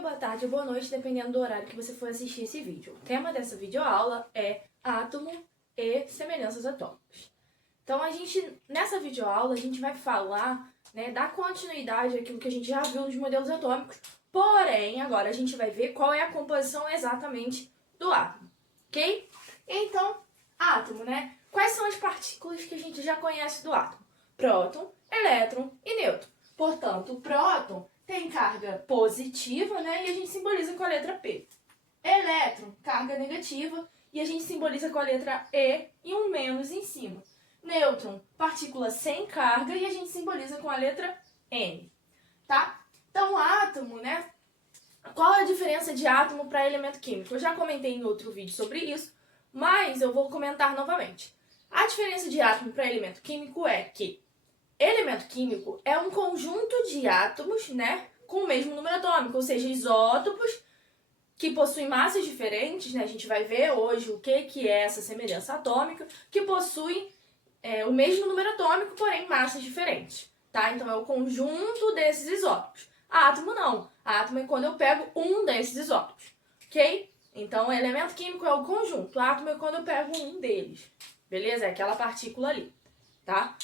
boa tarde ou boa noite, dependendo do horário que você for assistir esse vídeo. O tema dessa videoaula é átomo e semelhanças atômicas. Então, nessa videoaula, a gente vai falar, dar continuidade àquilo que a gente já viu nos modelos atômicos, porém, agora a gente vai ver qual é a composição exatamente do átomo, ok? Então, átomo, Quais são as partículas que a gente já conhece do átomo? Próton, elétron e nêutron. Portanto, o próton tem carga positiva, e a gente simboliza com a letra P. Elétron, carga negativa, e a gente simboliza com a letra E e um menos em cima. Nêutron, partícula sem carga, e a gente simboliza com a letra N, tá? Então, átomo, Qual é a diferença de átomo para elemento químico? Eu já comentei em outro vídeo sobre isso, mas eu vou comentar novamente. A diferença de átomo para elemento químico é que elemento químico é um conjunto de átomos, com o mesmo número atômico, ou seja, isótopos que possuem massas diferentes, A gente vai ver hoje o que é essa semelhança atômica, que possuem o mesmo número atômico, porém massas diferentes, tá? Então é o conjunto desses isótopos. Átomo não. Átomo é quando eu pego um desses isótopos, ok? Então, elemento químico é o conjunto. Átomo é quando eu pego um deles, beleza? É aquela partícula ali, tá?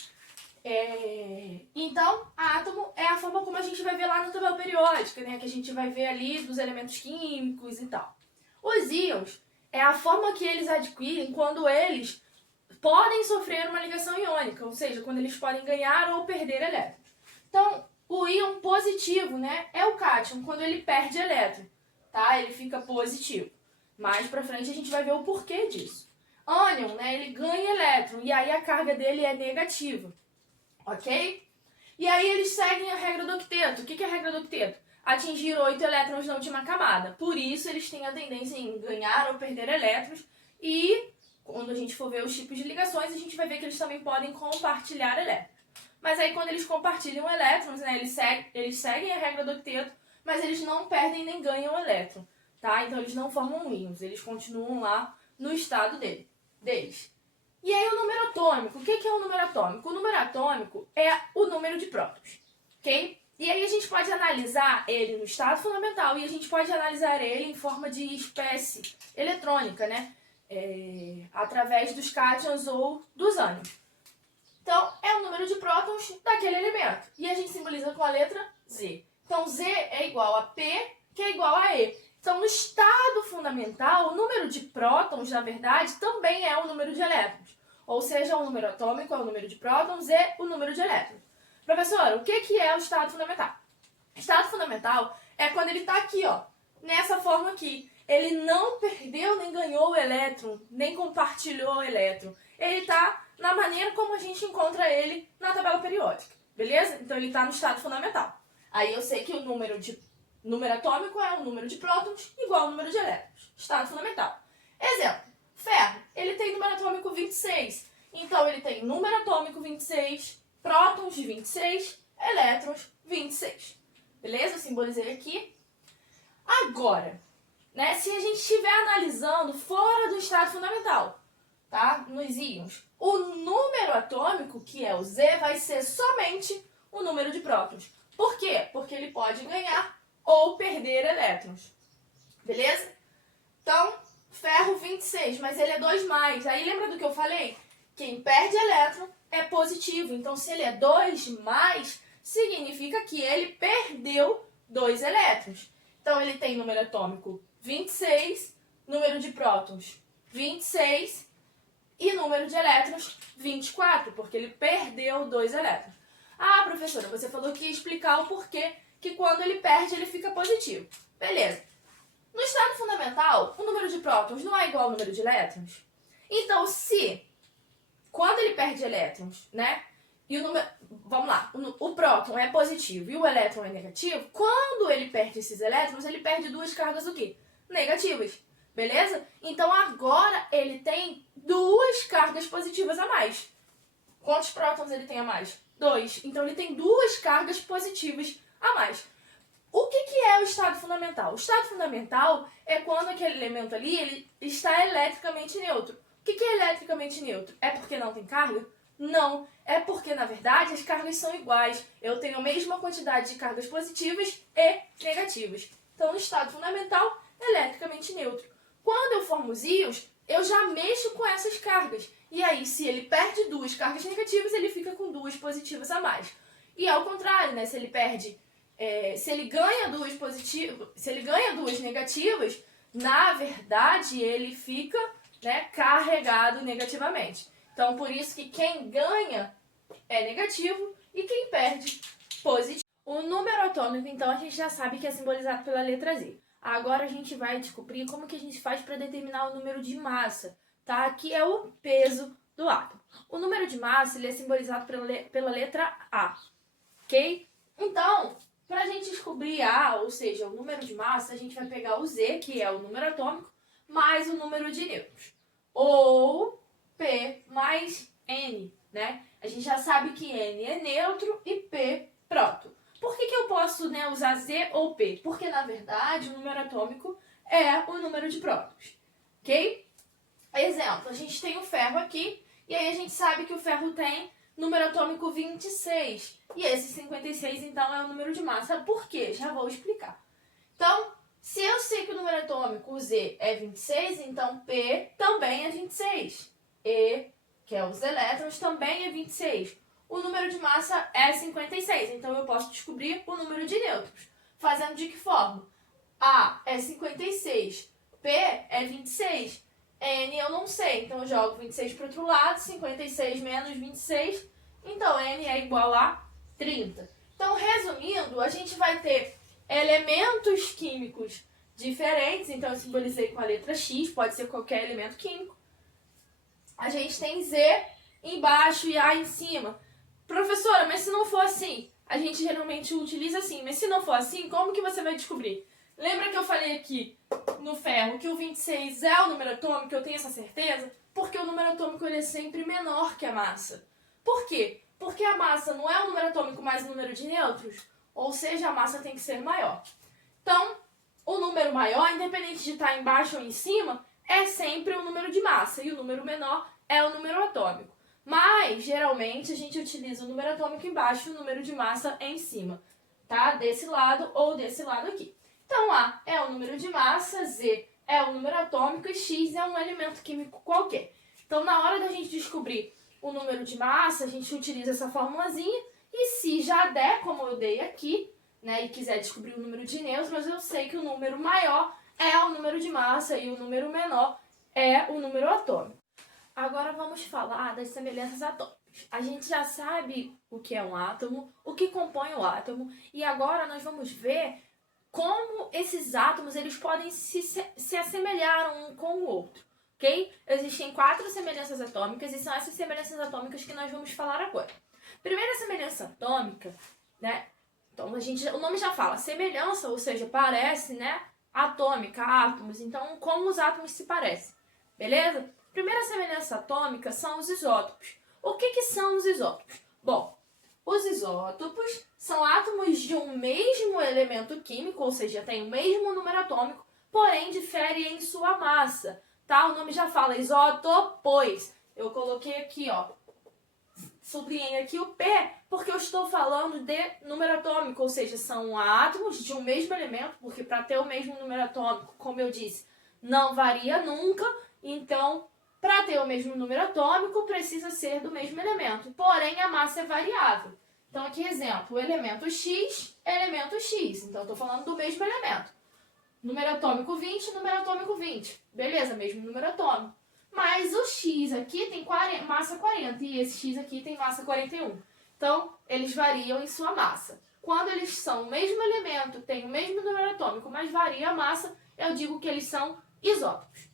Então, átomo é a forma como a gente vai ver lá na tabela periódica, que a gente vai ver ali dos elementos químicos e tal. Os íons é a forma que eles adquirem quando eles podem sofrer uma ligação iônica, ou seja, quando eles podem ganhar ou perder elétrons. Então, o íon positivo, é o cátion, quando ele perde elétron, tá? Ele fica positivo. Mais pra frente a gente vai ver o porquê disso. Ânion, ele ganha elétron, e aí a carga dele é negativa. Ok? E aí eles seguem a regra do octeto. O que é a regra do octeto? Atingir 8 elétrons na última camada. Por isso eles têm a tendência em ganhar ou perder elétrons. E quando a gente for ver os tipos de ligações, a gente vai ver que eles também podem compartilhar elétrons. Mas aí quando eles compartilham elétrons, eles seguem a regra do octeto, mas eles não perdem nem ganham elétron. Tá? Então eles não formam íons, eles continuam lá no estado deles. E aí o número atômico, o que é o número atômico? O número atômico é o número de prótons, ok? E aí a gente pode analisar ele no estado fundamental e a gente pode analisar ele em forma de espécie eletrônica, através dos cátions ou dos ânions. Então, é o número de prótons daquele elemento. E a gente simboliza com a letra Z. Então, Z é igual a P, que é igual a E. Então, no estado fundamental, o número de prótons, na verdade, também é o número de elétrons. Ou seja, o número atômico é o número de prótons e o número de elétrons. Professora, o que é o estado fundamental? O estado fundamental é quando ele está aqui, nessa forma aqui. Ele não perdeu nem ganhou o elétron, nem compartilhou o elétron. Ele está na maneira como a gente encontra ele na tabela periódica, beleza? Então, ele está no estado fundamental. Aí eu sei que o número atômico é o número de prótons igual ao número de elétrons. Estado fundamental. Exemplo, ferro. Ele tem número atômico 26. Então, ele tem número atômico 26, prótons de 26, elétrons 26. Beleza? Eu simbolizei aqui. Agora, se a gente estiver analisando fora do estado fundamental, tá? Nos íons, o número atômico, que é o Z, vai ser somente o número de prótons. Por quê? Porque ele pode ganhar ou perder elétrons. Beleza? Então, ferro 26, mas ele é 2+. Aí lembra do que eu falei? Quem perde elétron é positivo. Então, se ele é 2+, significa que ele perdeu 2 elétrons. Então, ele tem número atômico 26, número de prótons 26 e número de elétrons 24, porque ele perdeu 2 elétrons. Ah, professora, você falou que ia explicar o porquê que quando ele perde, ele fica positivo. Beleza. No estado fundamental, o número de prótons não é igual ao número de elétrons. Então, se quando ele perde elétrons, e vamos lá, o próton é positivo e o elétron é negativo, quando ele perde esses elétrons, ele perde 2 cargas o quê? Negativas. Beleza? Então, agora ele tem 2 cargas positivas a mais. Quantos prótons ele tem a mais? 2. Então, ele tem 2 cargas positivas a mais. O que é o estado fundamental? O estado fundamental é quando aquele elemento ali ele está eletricamente neutro. O que é eletricamente neutro? É porque não tem carga? Não. É porque, na verdade, as cargas são iguais. Eu tenho a mesma quantidade de cargas positivas e negativas. Então, no estado fundamental, eletricamente neutro. Quando eu formo os íons, eu já mexo com essas cargas. E aí, se ele perde 2 cargas negativas, ele fica com 2 positivas a mais. E ao contrário, né? Se ele ganha 2 positivas, se ele ganha 2 negativas, na verdade, ele fica, né, carregado negativamente. Então, por isso que quem ganha é negativo e quem perde, positivo. O número atômico, então, a gente já sabe que é simbolizado pela letra Z. Agora a gente vai descobrir como que a gente faz para determinar o número de massa, tá? Que é o peso do átomo. O número de massa ele é simbolizado pela letra A, ok? Então, para a gente descobrir A, ou seja, o número de massa, a gente vai pegar o Z, que é o número atômico, mais o número de nêutrons. Ou P mais N, né? A gente já sabe que N é neutro e P próton. Por que eu posso, né, usar Z ou P? Porque, na verdade, o número atômico é o número de prótons, ok? Exemplo, a gente tem o ferro aqui, e aí a gente sabe que o ferro tem número atômico 26. E esse 56, então, é o número de massa. Por quê? Já vou explicar. Então, se eu sei que o número atômico, o Z, é 26, então P também é 26. E, que é os elétrons, também é 26. O número de massa é 56, então eu posso descobrir o número de nêutrons. Fazendo de que forma? A é 56, P é 26, N eu não sei, então eu jogo 26 para o outro lado, 56 menos 26, então N é igual a 30. Então, resumindo, a gente vai ter elementos químicos diferentes, então eu simbolizei com a letra X, pode ser qualquer elemento químico. A gente tem Z embaixo e A em cima. Professora, mas se não for assim, a gente geralmente utiliza assim, mas se não for assim, como que você vai descobrir? Lembra que eu falei aqui no ferro que o 26 é o número atômico, eu tenho essa certeza? Porque o número atômico ele é sempre menor que a massa. Por quê? Porque a massa não é o número atômico mais o número de nêutrons, ou seja, a massa tem que ser maior. Então, o número maior, independente de estar embaixo ou em cima, é sempre o número de massa, e o número menor é o número atômico. Mas, geralmente, a gente utiliza o número atômico embaixo e o número de massa em cima, tá? Desse lado ou desse lado aqui. Então, A é o número de massa, Z é o número atômico e X é um elemento químico qualquer. Então, na hora da gente descobrir o número de massa, a gente utiliza essa formulazinha e se já der, como eu dei aqui, né, e quiser descobrir o número de nêutrons, eu sei que o número maior é o número de massa e o número menor é o número atômico. Agora vamos falar das semelhanças atômicas. A gente já sabe o que é um átomo, o que compõe o átomo, e agora nós vamos ver como esses átomos eles podem se assemelhar um com o outro, ok? Existem 4 semelhanças atômicas e são essas semelhanças atômicas que nós vamos falar agora. Primeira semelhança atômica, né? Então o nome já fala semelhança, ou seja, parece, né? Atômica, átomos. Então, como os átomos se parecem, beleza? Primeira semelhança atômica são os isótopos. O que são os isótopos? Bom, os isótopos são átomos de um mesmo elemento químico, ou seja, tem o mesmo número atômico, porém diferem em sua massa, tá? O nome já fala isótopos. Eu coloquei aqui, ó, sublinhei aqui o P, porque eu estou falando de número atômico, ou seja, são átomos de um mesmo elemento, porque para ter o mesmo número atômico, como eu disse, não varia nunca, então, para ter o mesmo número atômico, precisa ser do mesmo elemento, porém a massa é variável. Então, aqui, exemplo, o elemento X, então eu estou falando do mesmo elemento. Número atômico 20, número atômico 20. Beleza, mesmo número atômico. Mas o X aqui tem massa 40 e esse X aqui tem massa 41. Então, eles variam em sua massa. Quando eles são o mesmo elemento, tem o mesmo número atômico, mas varia a massa, eu digo que eles são isótopos.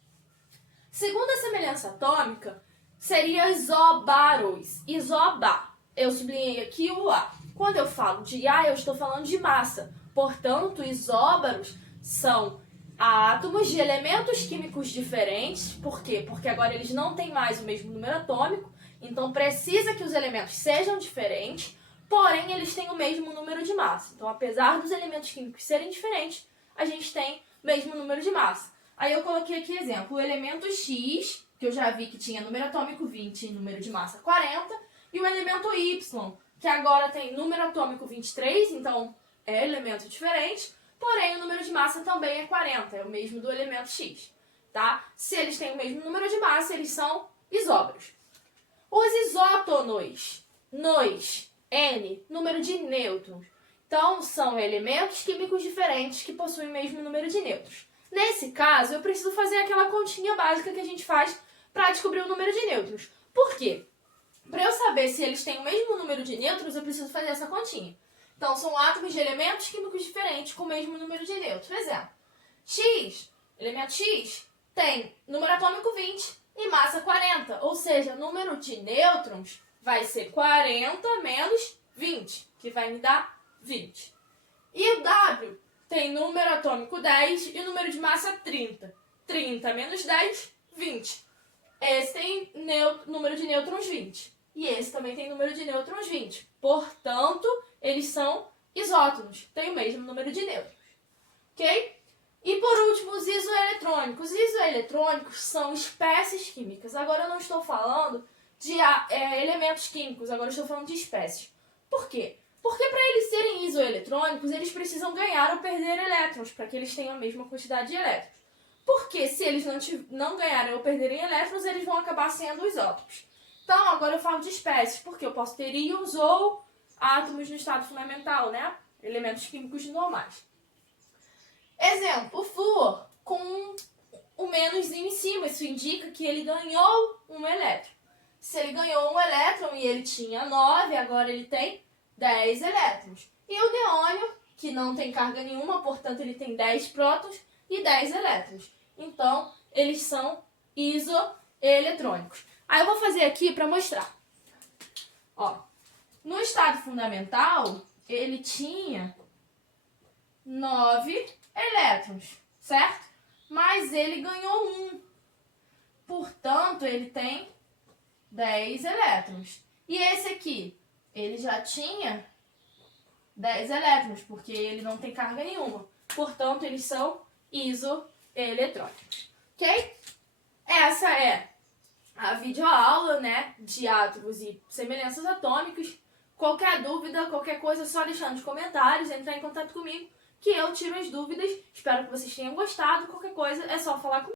Segunda semelhança atômica seria isóbaros. Isobar. Eu sublinhei aqui o A. Quando eu falo de A, eu estou falando de massa. Portanto, isóbaros são átomos de elementos químicos diferentes. Por quê? Porque agora eles não têm mais o mesmo número atômico, então precisa que os elementos sejam diferentes, porém eles têm o mesmo número de massa. Então, apesar dos elementos químicos serem diferentes, a gente tem o mesmo número de massa. Aí eu coloquei aqui exemplo, o elemento X, que eu já vi que tinha número atômico 20 e número de massa 40, e o elemento Y, que agora tem número atômico 23, então é elemento diferente, porém o número de massa também é 40, é o mesmo do elemento X, tá? Se eles têm o mesmo número de massa, eles são isóbaros. Os isótonos, N, número de nêutrons. Então, são elementos químicos diferentes que possuem o mesmo número de nêutrons. Nesse caso, eu preciso fazer aquela continha básica que a gente faz para descobrir o número de nêutrons. Por quê? Para eu saber se eles têm o mesmo número de nêutrons, eu preciso fazer essa continha. Então, são átomos de elementos químicos diferentes com o mesmo número de nêutrons. Por exemplo, elemento X, tem número atômico 20 e massa 40. Ou seja, o número de nêutrons vai ser 40 menos 20, que vai me dar 20. E o W tem número atômico 10 e número de massa 30. 30 menos 10, 20. Esse tem número de nêutrons 20. E esse também tem número de nêutrons 20. Portanto, eles são isótonos. Tem o mesmo número de nêutrons. Ok? E por último, os isoeletrônicos. Os isoeletrônicos são espécies químicas. Agora eu não estou falando de elementos químicos, agora eu estou falando de espécies. Por quê? Porque para eles serem isoeletrônicos, eles precisam ganhar ou perder elétrons, para que eles tenham a mesma quantidade de elétrons. Porque se eles não ganharem ou perderem elétrons, eles vão acabar sendo isótopos. Então, agora eu falo de espécies, porque eu posso ter íons ou átomos no estado fundamental, né? Elementos químicos normais. Exemplo, o flúor com o menoszinho em cima, isso indica que ele ganhou um elétron. Se ele ganhou um elétron e ele tinha 9, agora ele tem 10 elétrons. E o neônio, que não tem carga nenhuma, portanto ele tem 10 prótons e 10 elétrons. Então, eles são isoeletrônicos. Aí eu vou fazer aqui para mostrar. Ó, no estado fundamental, ele tinha 9 elétrons, certo? Mas ele ganhou 1. Portanto, ele tem 10 elétrons. E esse aqui, ele já tinha 10 elétrons, porque ele não tem carga nenhuma. Portanto, eles são isoeletrônicos. Ok? Essa é a videoaula, né, de átomos e semelhanças atômicas. Qualquer dúvida, qualquer coisa, é só deixar nos comentários, entrar em contato comigo, que eu tiro as dúvidas. Espero que vocês tenham gostado. Qualquer coisa, é só falar comigo.